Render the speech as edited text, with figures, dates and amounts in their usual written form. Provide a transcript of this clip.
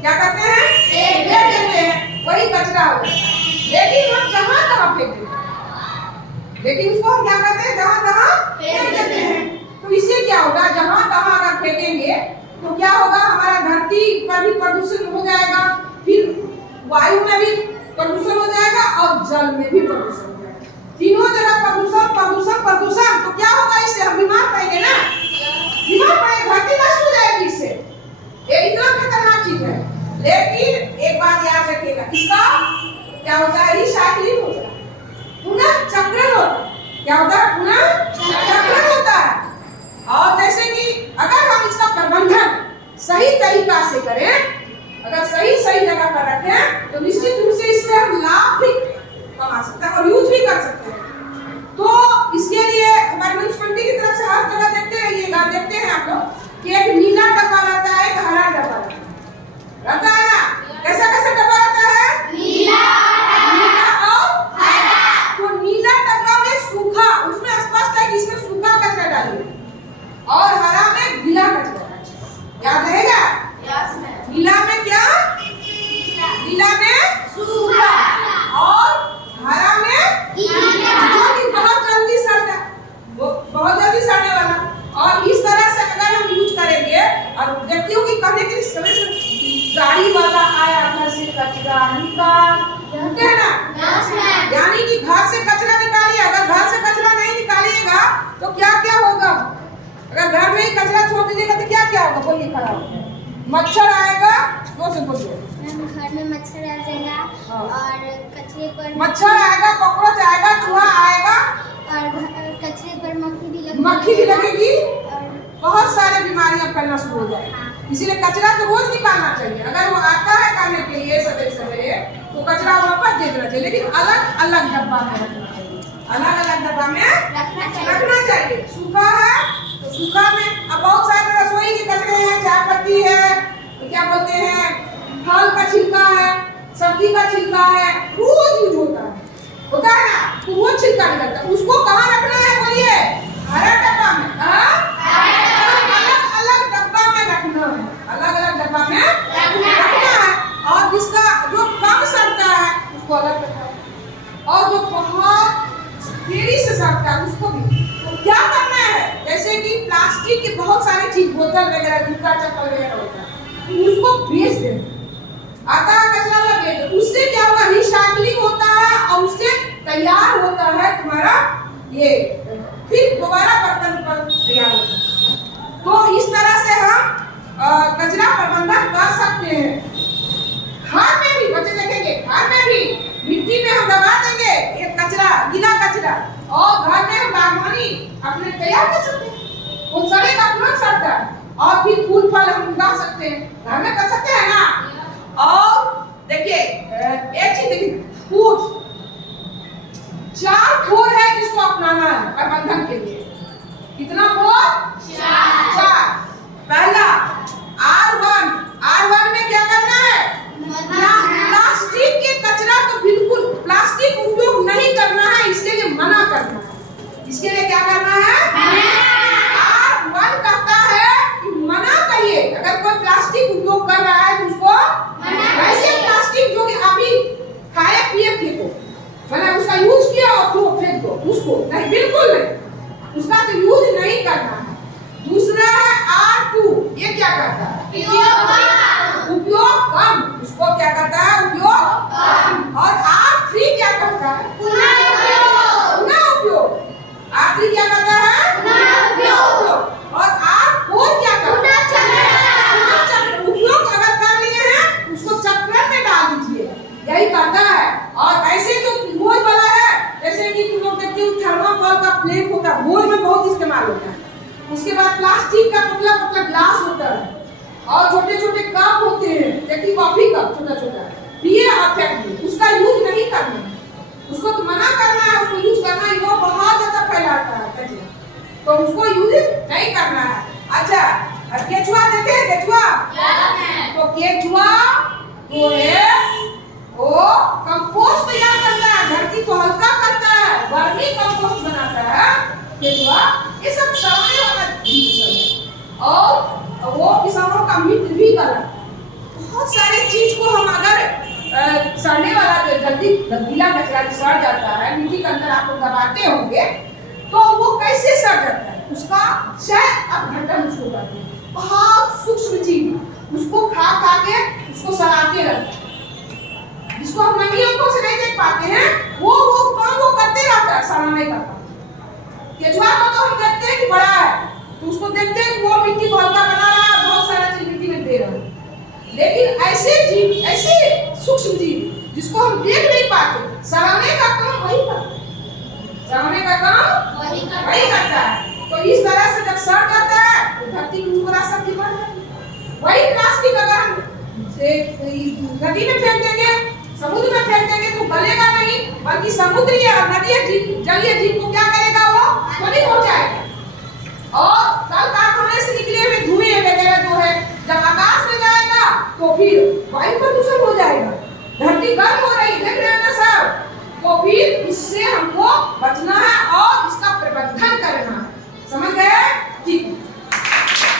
क्या करते हैं, फेंक देते हैं, वही कचरा हो जाता है। लेकिन हम जहाँ तहाँ फेंक देते हैं, लेकिन उसको हम क्या करते हैं, जहाँ तहाँ फेंक देते हैं। तो इससे क्या होगा, जहाँ तहाँ अगर फेंकेंगे तो क्या होगा, हमारा धरती पर भी प्रदूषण हो जाएगा, फिर वायु में भी प्रदूषण हो जाएगा और जल में भी प्रदूषण हो जाएगा। तीनों जगह प्रदूषण प्रदूषण प्रदूषण। तो क्या होगा, इससे हम बीमार पड़ेंगे ना, बीमार पड़ेंगे, धरती नष्ट हो जाएगी इससे। ये इतना खतरनाक चीज है। लेकिन एक बात याद रखिएगा, इसका क्या होता है, रिसाइक्लिंग होता है, पुनः चक्रण होता है। क्या होता है, पुनः चक्रण होता है। और जैसे कि अगर हम इसका प्रबंधन सही तरीका से करें, अगर सही जगह पर रखें, तो निश्चित रूप से इससे हम लाभ भी कमा सकते हैं और यूज भी कर सकते हैं। तो इसके लिए हमारे म्युनिसिपैलिटी की तरफ से हर जगह देखते रहिएगा, देखते हैं आप लोग कि एक नीला डब्बा रहता है, एक हरा डब्बा रहता है ना। कैसा कैसा डब्बा रहता है, नीला और हरा। तो नीला डब्बा में सूखा, उसमें स्पष्ट है कि इसमें सूखा कचरा डालिए, और हरा में गीला कचरा। याद रहेगा, नीला में क्या, नीला में सूखा और हरा में गीला, जो कि बहुत जल्दी सड़ता, बहुत जल्दी सड़ने वाला। और इस तरह से अगर हम यूज करेंगे, और व्यक्तियों की कहने के समय से गाड़ी वाला आया, घर से कचरा निकाल, कहते हैं ना, यानी कि घर से कचरा निकालिए। अगर घर से कचरा नहीं निकालिएगा तो क्या क्या होगा, अगर घर में ही कचरा छोड़ दीजिएगा तो क्या क्या होगा, बोलिए, खड़ा होगा, मच्छर आएगा, वो से बोलिए, घर में मच्छर आ जाएगा और कचरे पर मच्छर आएगा, कॉकरोच आएगा, चूहा आएगा, और कचरे पर मक्खी भी लगेगी, बहुत सारे बीमारियां फैलना शुरू हो जाएगी। इसीलिए कचरा तो रोज निकालना चाहिए। अगर वो आता है करने के लिए सवेरे सवेरे, तो कचरा वापस दे देना चाहिए, लेकिन अलग अलग डब्बा में रखना चाहिए, अलग अलग डब्बा में रखना चाहिए। सूखा है तो सूखा में, अब बहुत सारे रसोई के कचरे हैं, चाय पत्ती है, तो क्या बोलते हैं, फल का छिलका है, सब्जी का छिलका है, रोज यूज होता है ना, तो वो छिलका निकलता है, उसको कहाँ रखना है, बोलिए, हरा डब्बा में। अलग अलग डब्बा में रखना है, अलग अलग डब्बा में रखना है। और जिसका जो कम सड़ता है उसको अलग रखना है, और जो बहुत देरी से सड़ता है उसको भी। तो क्या करना है, जैसे कि प्लास्टिक की बहुत सारी चीज, बोतल वगैरह, जूता चप्पल वगैरह होता है, उसको बेच देना, आता है कचरा वाला बेच दो। उससे क्या होगा, रिसाइक्लिंग होता है और उससे तैयार होता है तुम्हारा ये, फिर दोबारा बर्तन पर तैयार होता है। तो इस तरह से हम कचरा प्रबंधन कर सकते हैं। घर में भी बच्चे देखेंगे, घर में भी मिट्टी में हम दबा देंगे ये कचरा, गीला कचरा, और घर में हम बागवानी अपने तैयार कर सकते हैं, वो सड़ेगा, तुरंत सड़ता है, और फिर फूल फल हम उगा सकते हैं, घर में कर सकते हैं ना। और देखिए एक चीज देखिए, फूल 4 खोर है जिसको अपनाना है प्रबंधन के लिए। कितना खोर, 4। पहला R1 में क्या करना है, प्लास्टिक के कचरा तो बिल्कुल, प्लास्टिक उपयोग नहीं करना है, इसके लिए मना करना है। इसके लिए क्या करना है, R1 कहता है कि मना करिए। अगर कोई प्लास्टिक उपयोग कर रहा है तो उसको वैसे प्लास्टिक जो कि अभी खाए पिए फेंको, मैंने उसका यूज किया और तो फेंक दो, उसको नहीं, बिल्कुल नहीं, उसका तो यूज नहीं करना है। दूसरा है R2, ये क्या करता है, उपयोग कम, उसको क्या करता है, उपयोग कम। और R3 क्या करता है, पुनः उपयोग। R3 क्या करता है, पुनः उपयोग। और R4 क्या करता है, उपयोग अगर कर लिए हैं उसको चक्र में डाल दीजिए, यही करता है। और ऐसे जो भोज वाला है, जैसे कि तुम लोग देखते हो थर्माकोल का प्लेट होता है, भोज में बहुत इस्तेमाल होता है। उसके बाद प्लास्टिक का पतला पतला ग्लास होता है, और छोटे छोटे कप होते हैं, देखिए कॉफी कप छोटा छोटा, पिए आप फेंक दो, उसका यूज नहीं करना है, उसको तो मना करना है, उसको यूज करना है, वो बहुत ज्यादा फैलाता है कचरा, तो उसको यूज नहीं करना है। अच्छा, केचुआ देखे, केचुआ, तो केचुआ जो है वो कंपोस्ट तैयार करता है, धरती को हल्का करता है, वर्मी कंपोस्ट बनाता है केचुआ। ये सब सड़ने वाला चीज है, और वो किसानों का मित्र भी करता है। बहुत सारी चीज को हम अगर सड़ने वाला जो जल्दी गीला कचरा जो सड़ जाता है, मिट्टी के अंदर आप लोग दबाते होंगे, तो वो कैसे सड़ जाता है, उसका क्षय अपघटन उसको करते हैं। बहुत सूक्ष्म जीव उसको खा खा के उसको सड़ाते रहते हैं, जिसको हम नंगी आंखों से नहीं देख पाते हैं, वो काम वो करते रहता है, सड़ाने का काम। केचुआ को तो हम देखते हैं कि बड़ा है, तो उसको देखते हैं कि वो मिट्टी को हल्का बना रहा है, बहुत सारा चीज मिट्टी में दे रहा है। लेकिन ऐसे जीव, ऐसे सूक्ष्म जीव जिसको हम देख नहीं पाते, सड़ाने का काम वही करता है, सड़ाने का काम वही करता है। तो इस तरह से जब सड़ जाता है तो धरती की उर्वरा शक्ति बढ़ जाती है। वही प्लास्टिक अगर हम नदी में फेंक देंगे, समुद्र में फेंक देंगे तो गलेगा नहीं, बल्कि समुद्र या नदी